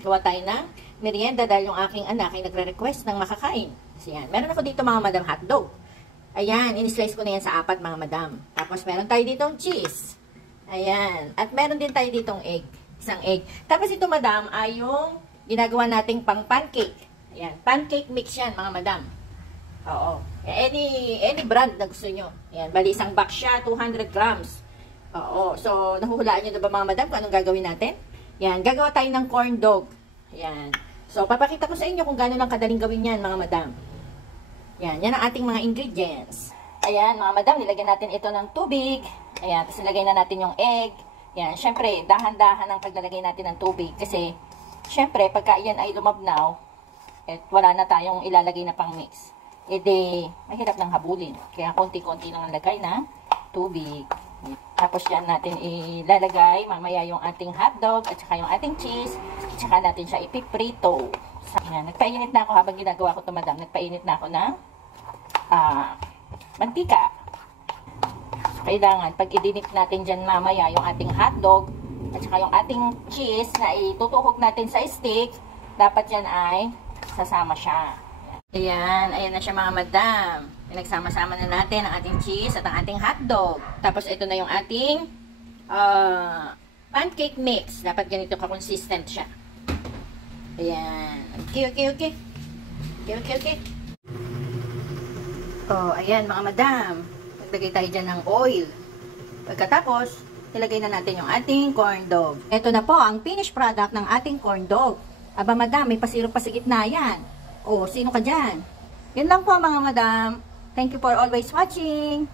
Gawa tayo ng merienda dahil yung aking anak ay nagre-request ng makakain. Kasi yan. Meron ako dito mga madam hotdog. Ayan, in-slice ko na yan sa 4 mga madam. Tapos meron tayo ditong cheese. Ayan. At meron din tayo ditong egg. Isang egg. Tapos ito madam ay yung ginagawa nating pang pancake. Ayan. Pancake mix yan mga madam. Oo. Any brand na gusto nyo. Ayan. Bali isang box siya, 200 grams. Oo. So, nahuhulaan nyo na ba mga madam kung anong gagawin natin? Yan. Gagawa tayo ng corn dog. Yan. So, papakita ko sa inyo kung gaano lang kadaling gawin yan mga madam. Yan. Yan ang ating mga ingredients. Ayan mga madam, nilagyan natin ito ng tubig. Ayan. Tapos nilagay na natin yung egg. Yan. Siyempre, dahan-dahan ang paglalagay natin ng tubig. Kasi, siyempre, pagka yan ay lumabnaw, wala na tayong ilalagay na pang mix. Mahirap nang habulin. Kaya konti-konti lang ang lagay na tubig. Tapos yan natin ilalagay mamaya yung ating hotdog at saka yung ating cheese. At saka natin siya ipiprito. Yan, nagpainit na ako habang ginagawa ko ito madam. Nagpainit na ako ng mantika. So, kailangan pag idinip natin dyan mamaya yung ating hotdog at saka yung ating cheese na itutuhog natin sa stick, dapat yan ay sasama siya. Ayan, ayan na siya mga madam. Pinagsama-sama na natin ang ating cheese at ang ating hotdog. Tapos ito na yung ating pancake mix. Dapat ganito ka-consistent siya. Ayan. Okay. Oh, ayan mga madam. Naglagay tayo dyan ng oil. Pagkatapos, nilagay na natin yung ating corn dog. Ito na po ang finished product ng ating corn dog. Aba madam, may pasirop pa sa gitna yan. Oh, sino ka dyan? Yun lang po mga madam. Thank you for always watching.